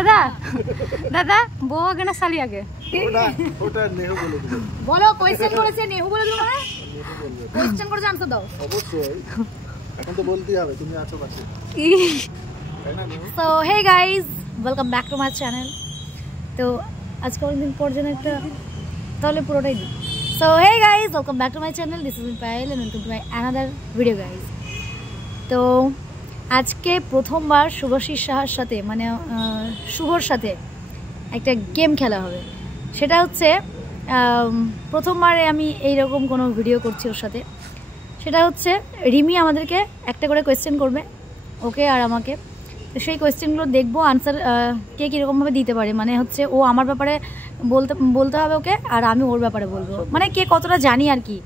দাদা দাদা বউ আগে না শালি আগে? ওটা নেহু বলে দিল। বলো কোয়েশ্চেন করেছে নেহু বলে দিল মানে? কোয়েশ্চেন করেছে আনসার দাও। অবশ্যই এখন তো বলতেই হবে, তুমি আছো পাশে, তাই না Nehu? So hey guys, welcome back to my channel. তো আজকে অনেকদিন পর যেন একটা, তাহলে পুরোটাই দিই। So hey guys, welcome back to my channel, this is me Payel and welcome to my another video guys. তো আজকে প্রথমবার শুভশ্রীর সাহার সাথে মানে শুভর সাথে একটা গেম খেলা হবে। সেটা হচ্ছে প্রথমবারে আমি এইরকম কোনো ভিডিও করছি ওর সাথে। সেটা হচ্ছে রিমি আমাদেরকে একটা করে কোয়েশ্চেন করবে, ওকে আর আমাকে। তো সেই কোয়েশ্চেনগুলো দেখবো, আনসার কে কীরকমভাবে দিতে পারে। মানে হচ্ছে ও আমার ব্যাপারে বলতে হবে ওকে, আর আমি ওর ব্যাপারে বলবো, মানে কে কতটা জানি আর কি,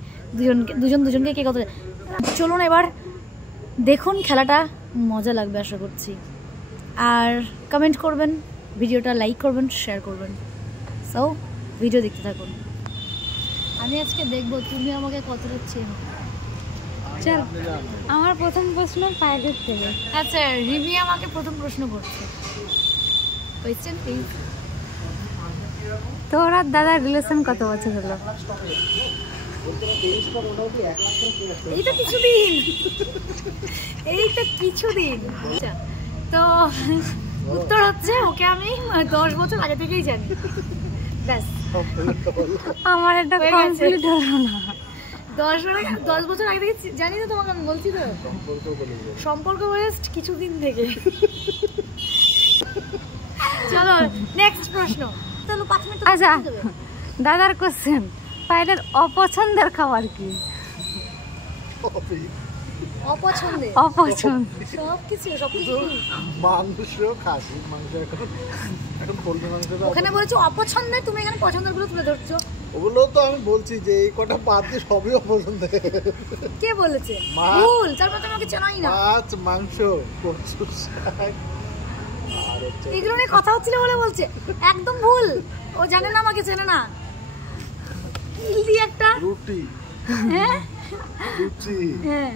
দুজনকে কে কতটা। চলুন এবার দেখুন, খেলাটা মজা লাগবে আশা করছি। আর কমেন্ট করবেন, ভিডিওটা লাইক করবেন, শেয়ার করবেন। সো ভিডিও দেখতে থাকুন। আমি আজকে দেখবো তুমি আমাকে কতটা চেনো। চল, আমার প্রথম প্রশ্ন পাইলের থেকে। আচ্ছা, রিমি আমাকে প্রথম প্রশ্ন করছে। Question please. তোর আর দাদার রিলেশন কত বছর হলো? এই তো কিছুদিন। আচ্ছা, তো উত্তর হচ্ছে ওকে আমি 10 বছর আগে থেকেই জানি। ব্যাস, আমার এটা কমপ্লিট হলো না। 10 বছর আগে থেকে জানি না তোমাকে, আমি বলছি তো সম্পর্ক বেস্ট কিছুদিন থেকে। চলো নেক্সট প্রশ্ন। চলো 5 মিনিট। আচ্ছা, দাদার কোশ্চেন, পাইলের অপছন্দের খাবার কি? অপছন্দ সবকিছু মাংস, খাসির মাংস, এখন পোল্ট্রি মাংস। ওখানে বলেছো অপছন্দের, তুমি এখানে পছন্দের গুলো তুলে ধরছো। ওগুলো তো আমি বলছি যে এই কটা বাদ দিয়ে সবই অপছন্দের। কে বলেছে? ভুল, তার মানে তোমাকে চেনাই না। মাছ, মাংস, কচু শাক, এগুলো নিয়ে কথা হচ্ছিল বলে বলছে। একদম ভুল, ও জানে না, আমাকে চেনে না। ইলদি একটা রুটি। হ্যাঁ লুচি। হ্যাঁ,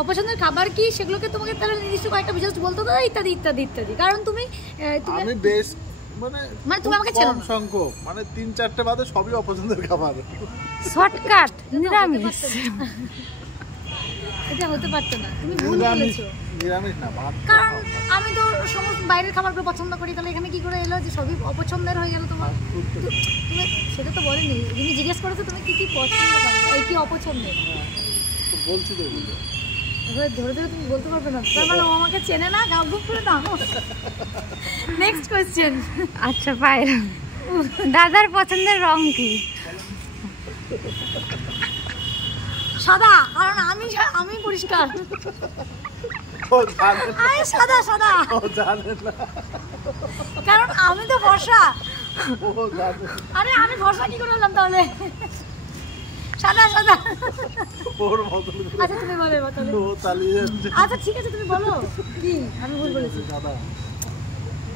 অপছন্দের খাবার কি সেগুলোকে তোমাকে তাহলে নির্দিষ্ট কয়েকটা বিশেষ বলতে হবে, ইত্যাদি ইত্যাদি ইত্যাদি। কারণ তুমি আমি বেশ মানে তুমি আমাকে চেনো না। সংখ্যক, মানে 3-4টে বাদে সবই অপছন্দের খাবার। শর্টকাট নিরামিষ। এটা হতে পারতো না, তুমি ভুল বলেছো। নিরামিষ না, ভাত। কারণ আমি তো সমস্ত বাইরের খাবারগুলো পছন্দ করি, তাহলে এখানে কি করে এলো যে সবই অপছন্দের হয়ে গেল তোমার? তুমি সেটা তো বলেনি, তুমি জিজ্ঞেস করেছো তুমি কি কি পছন্দ করো, এই কি অপছন্দের। তো বলছি তো এগুলো। এবার ধরে ধরে তুমি বলতে পারবে না, তার মানে ও আমাকে চেনে না, গাও বুক করে দাও। Next question. আচ্ছা পাইল, দাদার পছন্দের রং কি? সাদা, কারণ আমি পরিষ্কার। সাদা সাদা, কারণ আমি তো ভরসা। আরে আমি ভরসা কি করে হলাম তাহলে? সাদা সাদা। আচ্ছা তুমি বলো এবার তাহলে। আচ্ছা ঠিক আছে, তুমি বলো কি আমি ভুল বলেছি।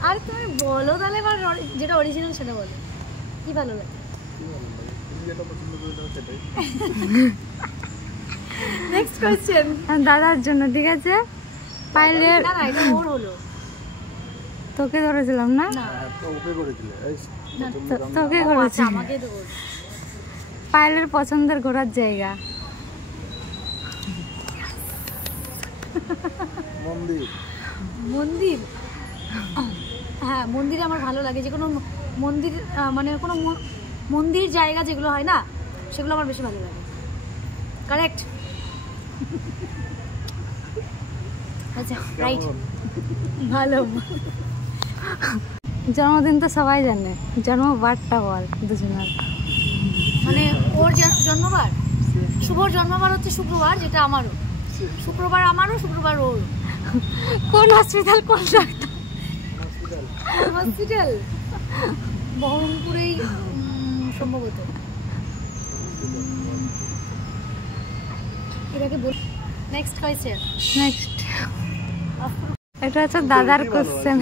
আরে তুমি বলো তাহলে, এবার যেটা অরিজিনাল সেটা বলো। কি ভালো লাগে? নেক্সট কোয়েশ্চেন দাদার জন্য, ঠিক আছে? পাইলের না না, এটা ওর হলো। তোকে ধরেছিলাম না? ওকে করেছিলে, তোকে করেছি। আমাকে তো বল। পাইলের পছন্দের ঘোরার জায়গা? মন্দির। মন্দির, হ্যাঁ মন্দিরে আমার ভালো লাগে। যে কোনো মন্দির, মানে কোনো মন্দির জায়গা যেগুলো হয় না, সেগুলো আমার বেশি ভালো লাগে। কারেক্ট। আচ্ছা রাইট, ভালো। জন্মদিন তো সবাই জানে, জন্মবারটা বল দুজনের। মানে ওর জন্মবার, শুভর জন্মবার হচ্ছে শুক্রবার, যেটা আমারও। শুক্রবার আমারও, শুক্রবার ওর। কোন হসপিটাল, কোন ডাক্তার? হসপিটাল বহরমপুরেই সম্ভবত। এটাকে বল। Next question. নেক্সট, এটা হচ্ছে দাদার কোশ্চেন।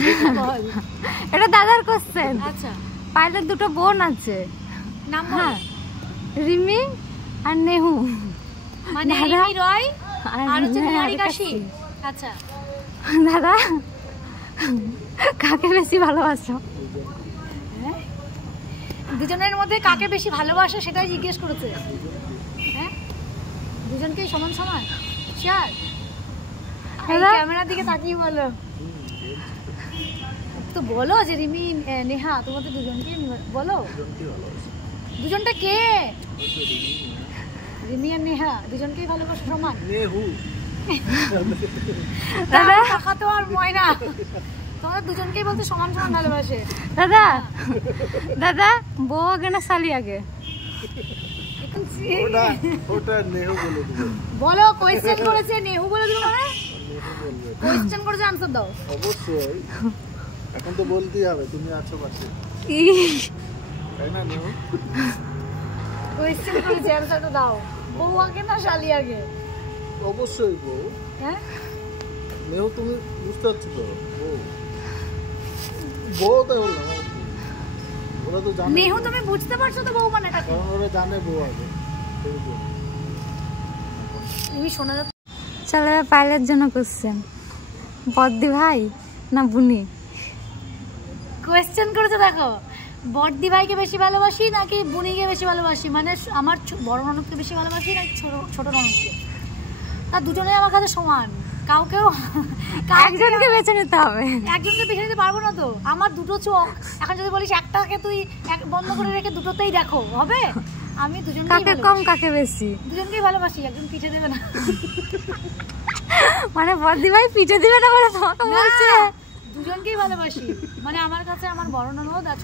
এটা দাদার কোশ্চেন। আচ্ছা, পাইলের দুটো বোন আছে, নাম হ্যাঁ, রিমি আর নেহু। মানে রিমি রয় আর হচ্ছে নিহারিকা সিং। আচ্ছা দাদা কাকে বেশি ভালোবাসো? দুজনের মধ্যে কাকে বেশি ভালোবাসে সেটাই জিজ্ঞেস করেছে। হ্যাঁ, দুজনকেই সমান সমান। শিওর? ক্যামেরার দিকে তাকিয়ে বলো তো, বলো যে রিমি নেহা তোমাদের দুজনকেই বলো। দুজনটা কে? রিমি আর নেহা দুজনকেই ভালোবাসে সমান। দাদা কাকা তো আর ময়না তোমাদের দুজনকেই বলতে সমান সমান ভালোবাসে। দাদা দাদা বউ আগে না শালি আগে? বলো, কোয়েশ্চেন করেছে নেহু বলে দিল মানে? কোয়েশ্চেন করেছে, আনসার দাও। অবশ্যই এখন তো বলতেই হবে, তুমি আছো পাশে, তাই না নেহু? কোয়েশ্চেন করেছে, আনসারটা দাও। বউ আগে না শালি আগে? অবশ্যই বউ। হ্যাঁ নেহু, তুমি বুঝতে পারছো তো? বউ তো বললাম, ওরা তো জানে। নেহু তুমি বুঝতে পারছো তো বউ মানেটা? কারণ ওরা জানে বউ আগে। তুমি শোনা যাচ্ছে? চলো পাইলের জন্য কোশ্চেন, বদ্দি ভাই না বুনি? কোয়েশ্চেন করেছে দেখো, বড়দি ভাইকে বেশি ভালোবাসি নাকি বুনিকে বেশি ভালোবাসি, মানে আমার বড় ননদকে বেশি ভালোবাসি নাকি ছোট ননদকে? তার দুজনেই আমার কাছে সমান। কাউকেও একজনকে বেছে নিতে হবে। একজনকে বেছে নিতে পারবো না তো, আমার দুটো চোখ। এখন যদি বলিস একটাকে তুই বন্ধ করে রেখে দুটোতেই দেখো, হবে? আমি দুজনকে কাকে কম কাকে বেশি? দুজনকেই ভালোবাসি। একজন পিঠে দেবে না মানে বদ্দি ভাই পিঠে দিবে না বলে তোমাকে বলছে? দুজনকেই ভালোবাসি, মানে আমার কাছে আমার বড় ননদ আর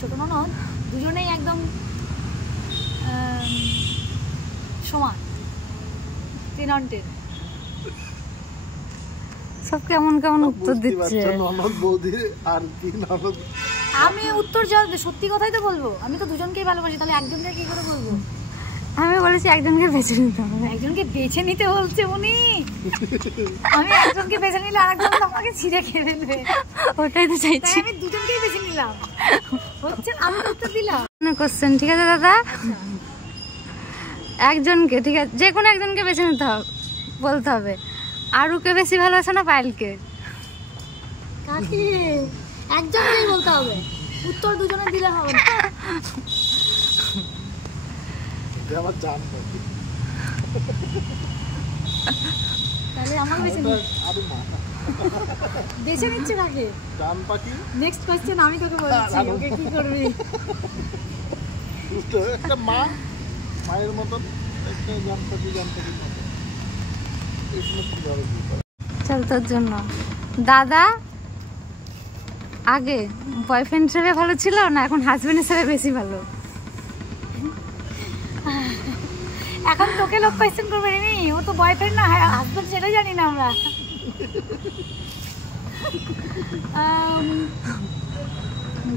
ছোট ননদ দুজনেই একদম সমান, 10 on 10। সব কেমন কেমন উত্তর দিচ্ছে। ননদ বৌদি আর কি ননদ? আমি উত্তর সত্যি কথাই তো বলবো, আমি তো দুজনকেই ভালোবাসি, তাহলে একজনকে কি করে বলবো? আমি বলেছি একজনকে বেছে নিতে হবে। একজনকে বেছে নিতে বলছে উনি। আমি একজনকে বেছে নিলে আরেকজন আমাকে ছিঁড়ে খেয়ে ফেলবে, ওটাই তো চাইছি। আমি দুজনকেই বেছে নিলাম। হচ্ছে আমি উত্তর দিলাম। কোশ্চেন ঠিক আছে দাদা, একজনকে, ঠিক আছে যে কোনো একজনকে বেছে নিতে হবে, বলতে হবে আরুকে বেশি ভালোবাসো না পায়েলকে? কাকে? একজনকেই বলতে হবে, উত্তর দুজনে দিলে হবে না। আমার জান পাখি, তাহলে আমার বেছে নি। বেছে নিচ্ছে কাকে? জান পাখি। নেক্সট কোশ্চেন আমি তোকে বলছি, ওকে কি করবি? একটা মা, মায়ের মতন একটা জান পাখির মতন। চল তোর জন্য, দাদা আগে বয়ফ্রেন্ড হিসেবে ভালো ছিল না এখন হাজবেন্ড হিসেবে বেশি ভালো? এখন তোকে লোক কোয়েশ্চেন করবে নি, ও তো বয়ফ্রেন্ড না হাজবেন্ড সেটাই জানি না আমরা।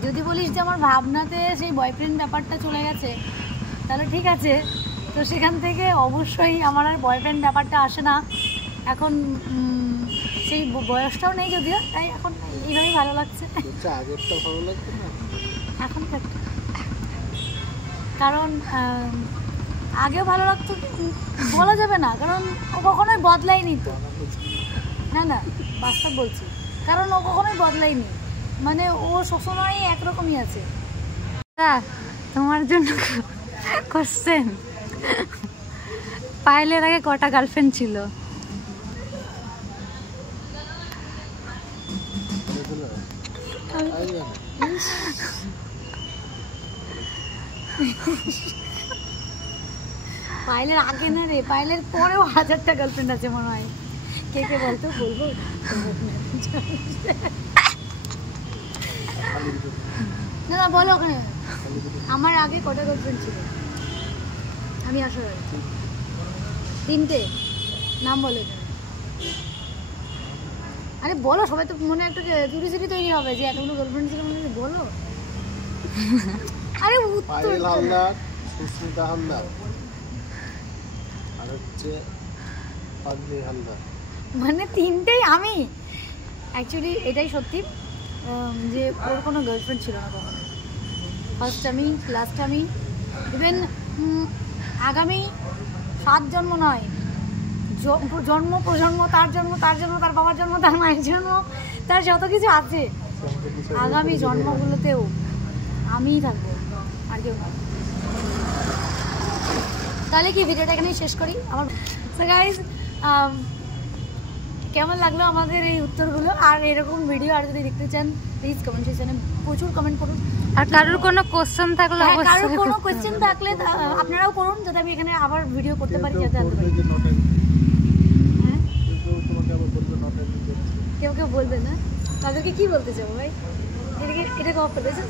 যদি বলিস যে আমার ভাবনাতে সেই বয়ফ্রেন্ড ব্যাপারটা চলে গেছে, তাহলে ঠিক আছে। তো সেখান থেকে অবশ্যই আমার আর বয়ফ্রেন্ড ব্যাপারটা আসে না এখন। সেই বয়সটাও নেই যদিও, তাই এখন এইভাবেই ভালো লাগছে। আগেরটা ভালো লাগছে না এখন, কারণ আগেও ভালো লাগতো বলা যাবে না, কারণ ও কখনোই বদলায়নি তো। না বাস্তব বলছি, কারণ ও কখনোই বদলায়নি, মানে ও সবসময় একরকমই আছে। তোমার জন্য কোশ্চেন, পায়েলের আগে কটা গার্লফ্রেন্ড ছিল? পায়েলের আগে না রে, পায়েলের পরেও 1000টা গার্লফ্রেন্ড আছে মনে হয়। কে কে বলতো, বলবো? না বলো ওখানে, আমার আগে কটা গার্লফ্রেন্ড ছিল? আমি আসার আগে 3টে। নাম বলে আরে বলো, সবাই তো মনে একটা কিউরিওসিটি তৈরি হবে যে এতগুলো গার্লফ্রেন্ড ছিল, মনে বলো। আরে পায়েল হালদার, সুস্মিতা হালদার আর হচ্ছে পাগলি হালদার, মানে 3টেই আমি। অ্যাকচুয়ালি এটাই সত্যি যে ওর কোনো গার্লফ্রেন্ড ছিল না কখনো। ফার্স্ট আমি, লাস্ট আমি, ইভেন আগামী 7 জন্ম নয়, জন্ম প্রজন্ম, তার জন্ম, তার জন্ম, তার বাবার জন্ম, তার মায়ের জন্ম, তার যত কিছু আছে আগামী জন্মগুলোতেও আমিই থাকবো, আর কেউ নয়। তাহলে কি ভিডিওটা এখানেই শেষ করি আমার। সো গাইজ, কেমন লাগলো আমাদের এই উত্তরগুলো? আর এরকম ভিডিও আর যদি দেখতে চান প্লিজ কমেন্ট সেকশনে প্রচুর কমেন্ট করুন। আর কারোর কোনো কোশ্চেন থাকলে কারোর কোনো কোয়েশ্চেন থাকলে আপনারাও করুন, যাতে আমি এখানে আবার ভিডিও করতে পারি, যাতে আনতে পারি। হ্যাঁ, কেউ কেউ বলবে না, তাদেরকে কি বলতে চাও ভাই? এটাকে অফ করে দিয়েছে।